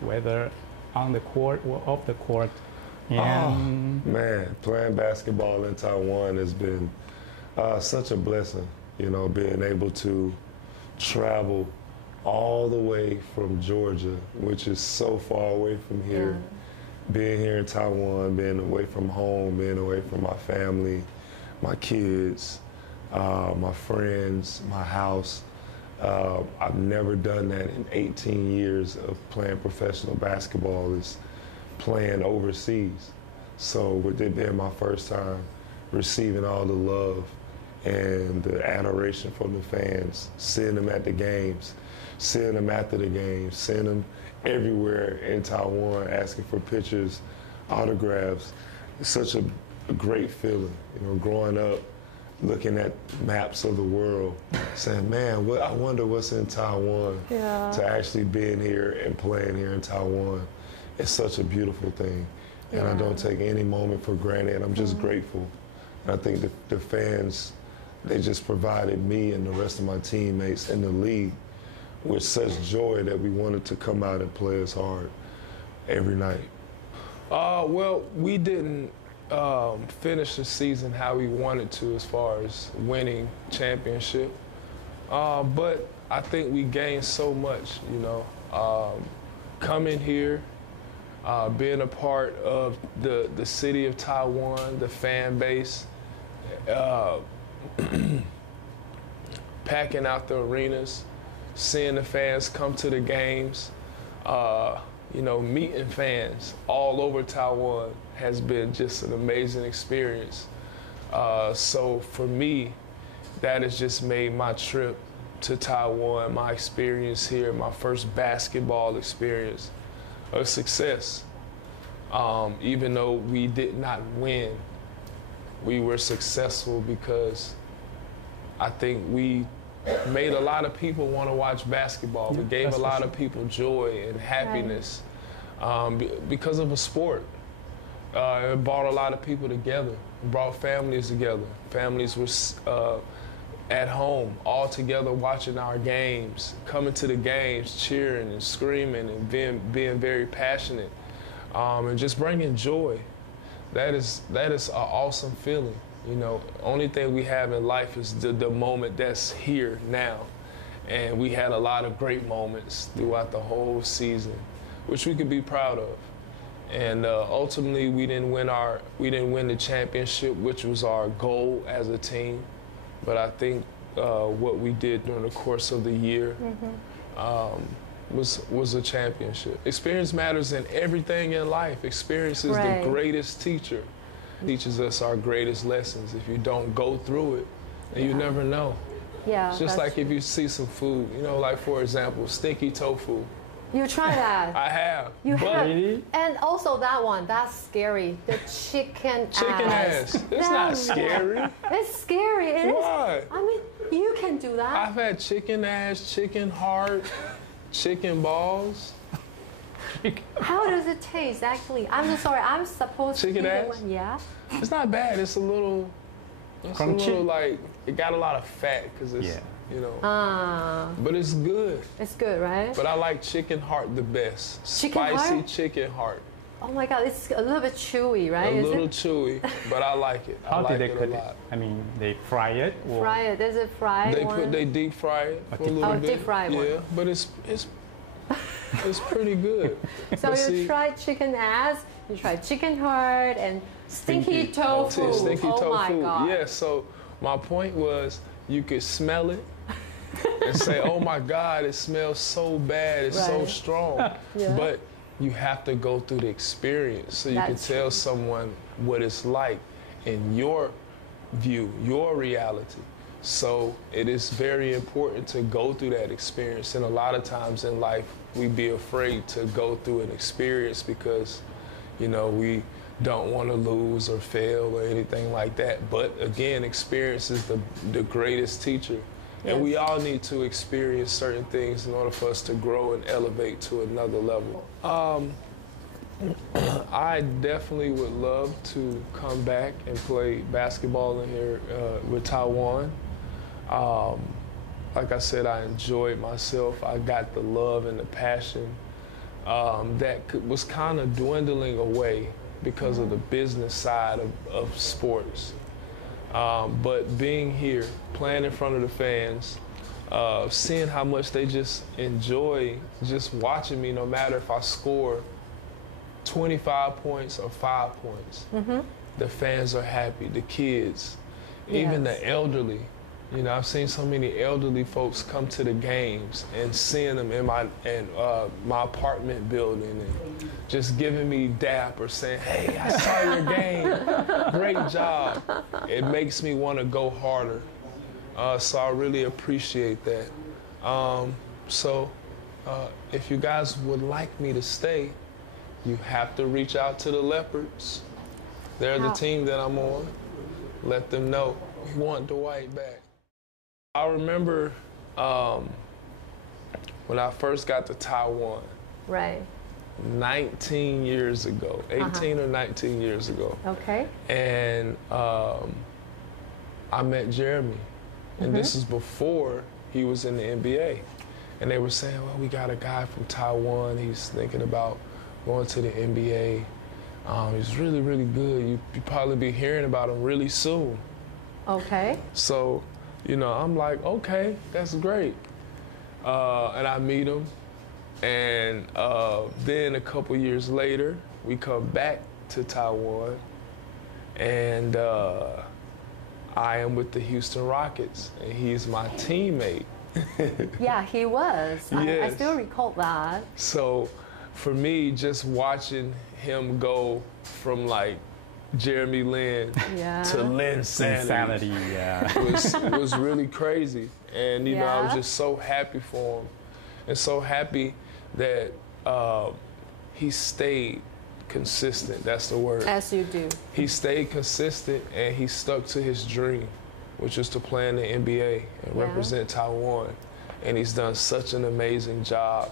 whether on the court or off the court. And man, playing basketball in Taiwan has been such a blessing, you know, being able to travel all the way from Georgia, which is so far away from here, being here in Taiwan, being away from home, being away from my family, my kids, my friends, my house. I've never done that in 18 years of playing professional basketball, is playing overseas. So with it being my first time receiving all the love and the adoration from the fans, seeing them at the games, seeing them after the games, seeing them everywhere in Taiwan asking for pictures, autographs, it's such a great feeling. You know, growing up, looking at maps of the world, saying, man, I wonder what's in Taiwan. Yeah. To actually being here and playing here in Taiwan, it's such a beautiful thing. And I don't take any moment for granted. I'm just grateful. And I think the fans, they just provided me and the rest of my teammates in the league with such joy that we wanted to come out and play as hard every night. Well, we didn't finish the season how we wanted to as far as winning championship. But I think we gained so much, you know, coming here, being a part of the city of Taiwan, the fan base, packing out the arenas, seeing the fans come to the games, you know, meeting fans all over Taiwan has been just an amazing experience. So for me, that has just made my trip to Taiwan, my experience here, my first basketball experience, a success. Even though we did not win, we were successful because I think we made a lot of people want to watch basketball. We gave a lot of people joy and happiness because of a sport. It brought a lot of people together, brought families together. Families were at home, all together watching our games, coming to the games, cheering and screaming and being very passionate, and just bringing joy. That is an awesome feeling. You know, only thing we have in life is the moment that's here now. And we had a lot of great moments throughout the whole season, which we could be proud of. And ultimately, we didn't win the championship, which was our goal as a team. But I think what we did during the course of the year was a championship. Experience matters in everything in life. Experience is the greatest teacher. It teaches us our greatest lessons. If you don't go through it, then you never know. Yeah, it's just like if you see some food, you know, like for example, stinky tofu. You try that? I have. You have? Really? And also that one, that's scary. The chicken ass. It's not scary. It's scary. It Why? is. I mean, you can do that. I've had chicken ass, chicken heart, chicken balls. How does it taste, actually? I'm so sorry. I'm supposed chicken to ass? One. Yeah. It's not bad. It's a little like, it got a lot of fat because it's, you know. But it's good. It's good, right? But I like chicken heart the best. Spicy chicken heart. Oh my God, it's a little bit chewy, right? A little chewy, but I like it. How did they cook cook it? I mean, they fry it? Or? Fry it. Is it fried? They deep fry it for a little bit. Deep fried one. Yeah, but it's pretty good. So you tried chicken ass, you tried chicken heart, and stinky tofu. Stinky tofu. My God. Yeah, so my point was you could smell it and say, oh my God, it smells so bad, it's so strong. But you have to go through the experience so you can tell someone what it's like in your view, your reality. So it is very important to go through that experience. And a lot of times in life, we be afraid to go through an experience because, you know, we don't want to lose or fail or anything like that. But again, experience is the greatest teacher. And we all need to experience certain things in order for us to grow and elevate to another level. I definitely would love to come back and play basketball in here with Taiwan. Like I said, I enjoyed myself. I got the love and the passion was kind of dwindling away because of the business side of sports. But being here, playing in front of the fans, seeing how much they just enjoy just watching me, no matter if I score 25 points or 5 points. The fans are happy, the kids, even the elderly. You know, I've seen so many elderly folks come to the games and seeing them in my apartment building and just giving me dap or saying, hey, I saw your game, great job. It makes me want to go harder. So I really appreciate that. If you guys would like me to stay, you have to reach out to the Leopards. They're the team that I'm on. Let them know we want Dwight back. I remember when I first got to Taiwan. Right. 19 years ago, 18 or 19 years ago. Okay. And I met Jeremy. And this is before he was in the NBA. And they were saying, well, we got a guy from Taiwan. He's thinking about going to the NBA. He's really, really good. You probably be hearing about him really soon. Okay. So, you know, I'm like, okay, that's great. And I meet him. And then a couple years later, we come back to Taiwan. And I am with the Houston Rockets. And he's my teammate. Yeah, he was. Yes. I still recall that. So for me, just watching him go from like Jeremy Lin to Lin Sanity, was really crazy. And you know, I was just so happy for him, and so happy that he stayed consistent. That's the word. As you do. He stayed consistent and he stuck to his dream, which is to play in the NBA and represent Taiwan. And he's done such an amazing job.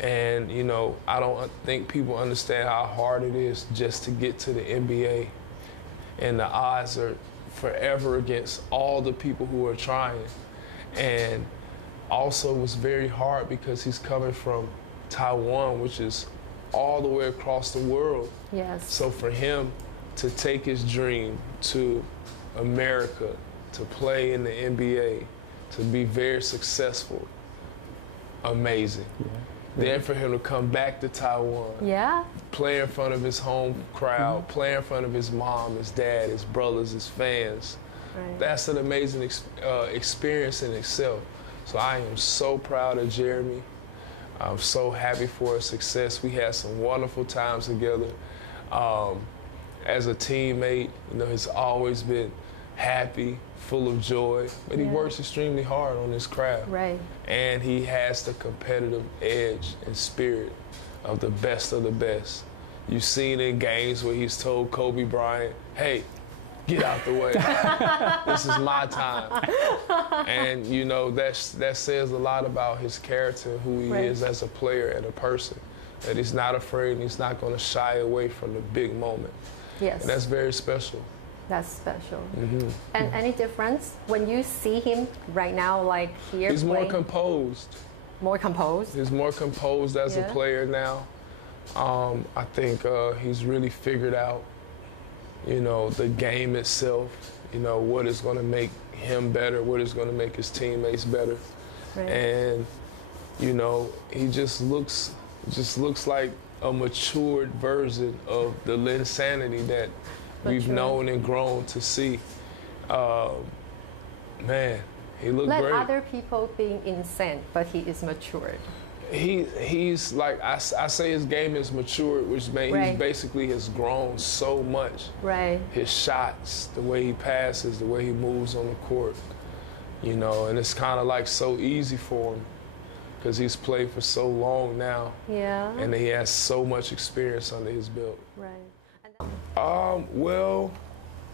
And, you know, I don't think people understand how hard it is just to get to the NBA. And the odds are forever against all the people who are trying. And also it was very hard because he's coming from Taiwan, which is all the way across the world. Yes. So for him to take his dream to America, to play in the NBA, to be very successful, amazing. Then for him to come back to Taiwan, play in front of his home crowd, play in front of his mom, his dad, his brothers, his fans. Right. That's an amazing experience in itself. So I am so proud of Jeremy. I'm so happy for his success. We had some wonderful times together. As a teammate, you know, he's always been happy, full of joy, but he works extremely hard on his craft. Right. And he has the competitive edge and spirit of the best of the best. You've seen in games where he's told Kobe Bryant, hey, get out the way. This is my time. And, you know, that says a lot about his character and who he is as a player and a person, that he's not afraid and he's not going to shy away from the big moment. Yes. And that's very special. That's special. And any difference when you see him right now, like here? He's more composed. More composed? He's more composed as a player now. I think he's really figured out, you know, the game itself, you know, what is going to make him better, what is going to make his teammates better. Right. And, you know, he just looks like a matured version of the Lin Sanity that we've known and grown to see. Man, he looked great. Let other people being insane, but he is matured. He's like, I say his game is matured, which means he basically has grown so much. Right. His shots, the way he passes, the way he moves on the court, you know, and it's kind of like so easy for him because he's played for so long now. Yeah. And he has so much experience under his belt. Right. Well,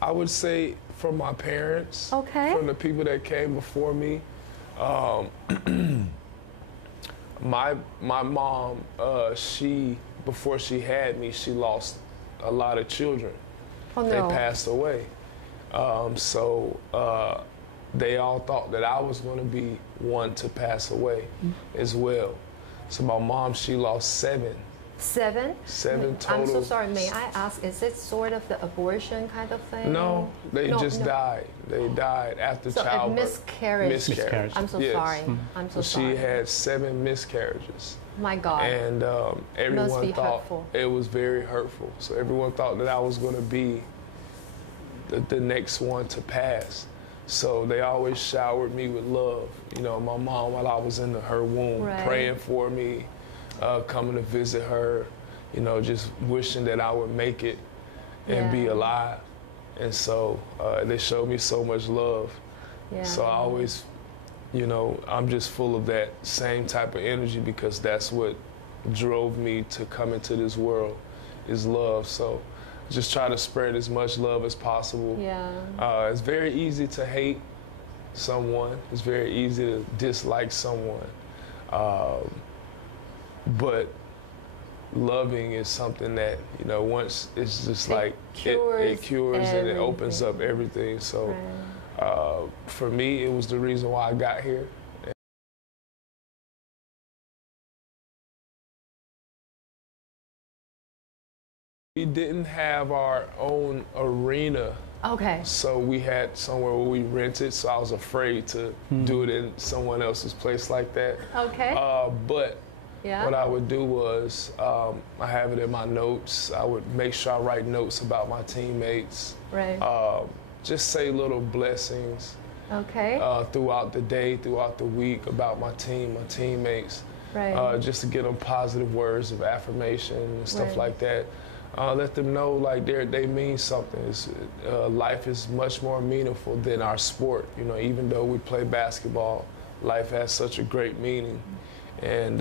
I would say from my parents, from the people that came before me. My mom, before she had me, she lost a lot of children. Oh, no. They passed away. So they all thought that I was going to be one to pass away as well. So my mom, she lost 7 7? 7 total. I'm so sorry. May I ask, is it sort of the abortion kind of thing? No, they just died. They died after so childbirth. Miscarriage. I'm so yes. sorry. I'm so sorry. She had 7 miscarriages. My God. And everyone thought hurtful. It was very hurtful. So everyone thought that I was going to be the next one to pass. So they always showered me with love. You know, my mom, while I was in her womb, praying for me, coming to visit her, you know, just wishing that I would make it and be alive. And so they showed me so much love. Yeah. So I always, you know, I'm just full of that same type of energy because that's what drove me to come into this world is love. So just try to spread as much love as possible. Yeah. It's very easy to hate someone. It's very easy to dislike someone. But loving is something that, you know, once it's just it cures and it opens up everything. So for me, it was the reason why I got here. We didn't have our own arena. Okay. So we had somewhere where we rented, so I was afraid to do it in someone else's place like that. Okay. But what I would do was, I have it in my notes. I would make sure I write notes about my teammates. Right. Just say little blessings. Okay. Throughout the day, throughout the week about my team, my teammates. Right. Just to get them positive words of affirmation and stuff like that. Let them know like they mean something. Life is much more meaningful than our sport. You know, even though we play basketball, life has such a great meaning. And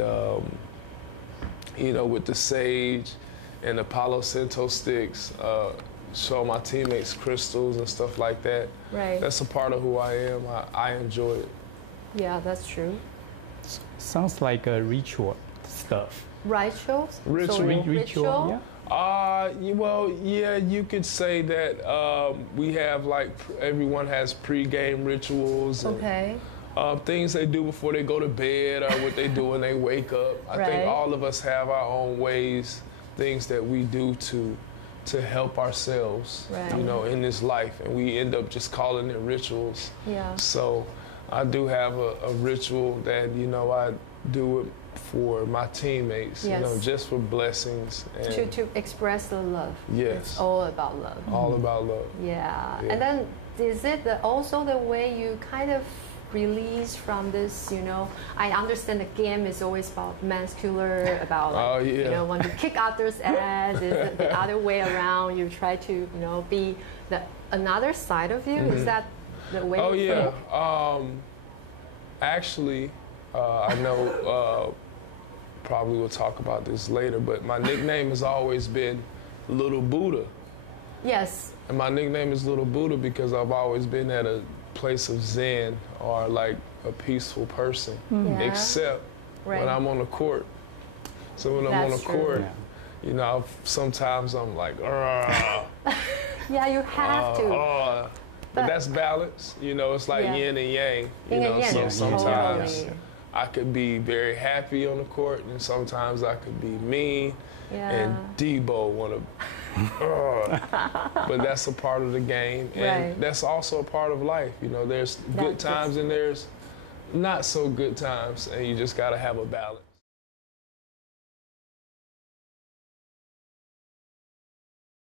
you know, with the sage and the Palo Santo sticks, show my teammates crystals and stuff like that. Right. That's a part of who I am. I enjoy it. Yeah, that's true. Sounds like a ritual stuff. Rituals? Ritual. So, ritual? Yeah. Well, yeah, you could say that we have everyone has pre-game rituals and things they do before they go to bed or what they do when they wake up. I think all of us have our own ways, things that we do to help ourselves, you know, in this life, and we end up just calling it rituals. Yeah. So I do have a ritual that, you know, I do it for my teammates, you know, just for blessings. And to express the love. Yes. It's all about love. All about love. Yeah. And then is it also the way you kind of release from this, you know, I understand the game is always about muscular, about you know, want to kick others' ass, is the other way around, you try to, you know, be another side of you, is that the way? Oh yeah, actually, I know probably we'll talk about this later, but my nickname has always been Little Buddha. Yes. And my nickname is Little Buddha because I've always been at a place of Zen or like a peaceful person, except when I'm on the court. So when I'm on the court, you know, sometimes I'm like, yeah, you have to. But that's balance, you know, it's like yin and yang, you know, so sometimes I could be very happy on the court and sometimes I could be mean and Debo want to, but that's a part of the game and that's also a part of life, you know, there's good times and there's not so good times and you just got to have a balance.